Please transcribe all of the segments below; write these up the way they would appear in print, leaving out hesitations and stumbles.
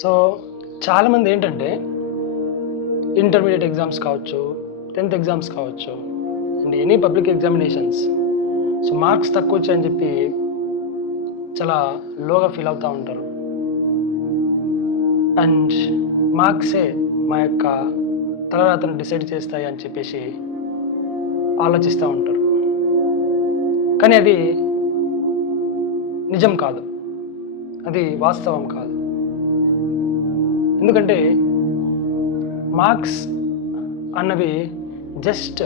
So చాలామంది ఏంటంటే intermediate exams కావచ్చు, 10th ఎగ్జామ్స్ కావచ్చు and any public examinations, so marks తక్కువ వచ్చాయని చెప్పి చాలా లోగా ఫీల్ అవుతూ ఉంటారు. అండ్ మార్క్సే మా యొక్క తలరాతను డిసైడ్ చేస్తాయి అని చెప్పేసి ఆలోచిస్తూ ఉంటారు. కానీ అది నిజం కాదు, అది వాస్తవం కాదు. ఎందుకంటే మార్క్స్ అన్నవి జస్ట్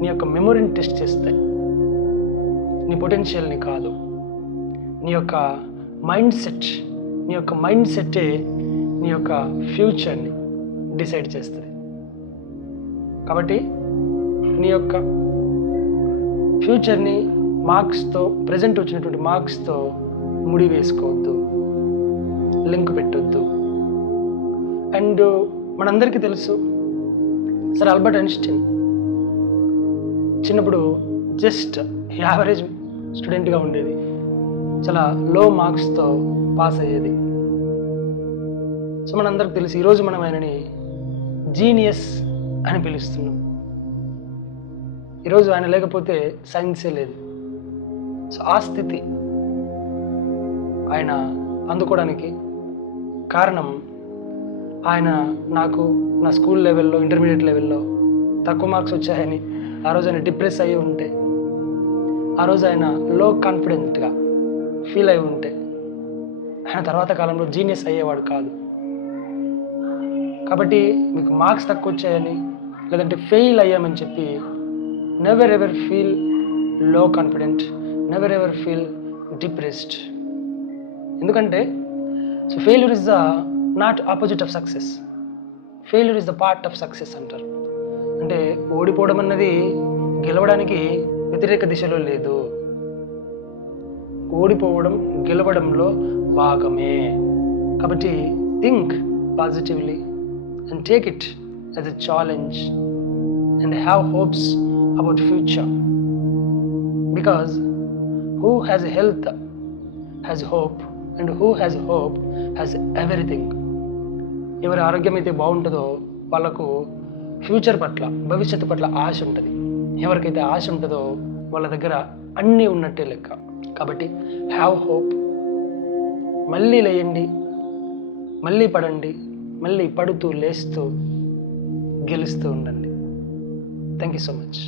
నీ యొక్క మెమొరీని టెస్ట్ చేస్తాయి, నీ పొటెన్షియల్ని కాదు. నీ యొక్క మైండ్ సెట్టే నీ యొక్క ఫ్యూచర్ని డిసైడ్ చేస్తుంది. కాబట్టి నీ యొక్క ఫ్యూచర్ని మార్క్స్తో, ప్రజెంట్ వచ్చినటువంటి మార్క్స్తో ముడి వేసుకోవద్దు, లింక్ పెట్టొద్దు. అండ్ మనందరికీ తెలుసు, సర్ ఆల్బర్ట్ ఐన్స్టీన్ చిన్నప్పుడు జస్ట్ యావరేజ్ స్టూడెంట్గా ఉండేది, చాలా లో మార్క్స్తో పాస్ అయ్యేది. సో మనందరికి తెలుసు, ఈరోజు మనం ఆయనని జీనియస్ అని పిలుస్తున్నాం. ఈరోజు ఆయన లేకపోతే సైన్సే లేదు. సో ఆ స్థితి ఆయన అందుకోవడానికి కారణం, ఆయన నాకు నా స్కూల్ లెవెల్లో, ఇంటర్మీడియట్ లెవెల్లో తక్కువ మార్క్స్ వచ్చాయని ఆ రోజు ఆయన డిప్రెస్ అయ్యి ఉంటే, ఆ రోజు ఆయన లో కాన్ఫిడెంట్గా ఫీల్ అయి ఉంటే, ఆయన తర్వాత కాలంలో జీనియస్ అయ్యేవాడు కాదు. కాబట్టి మీకు మార్క్స్ తక్కువ వచ్చాయని, లేదంటే ఫెయిల్ అయ్యామని చెప్పి never ever feel low confident, never ever feel depressed. ఎందుకంటే so failure is the not opposite of success, failure is the part of success అంటారు. అంటే ఓడిపోవడం అన్నది గెలవడానికి వ్యతిరేక దిశలో లేదు, ఓడిపోవడం గెలవడంలో భాగమే. కాబట్టి think positively and take it as a challenge and have hopes about future. Because who has health has hope and who has hope has everything. ఎవరి ఆరోగ్యం అయితే బాగుంటుందో వాళ్ళకు ఫ్యూచర్ పట్ల, భవిష్యత్తు పట్ల ఆశ ఉంటుంది. ఎవరికైతే ఆశ ఉంటుందో వాళ్ళ దగ్గర అన్నీ ఉన్నట్టే లెక్క. కాబట్టి హ్యావ్ హోప్. మళ్ళీ లేయండి, మళ్ళీ పడండి, మళ్ళీ పడుతూ లేస్తూ గెలుస్తూ ఉండండి. Thank you so much.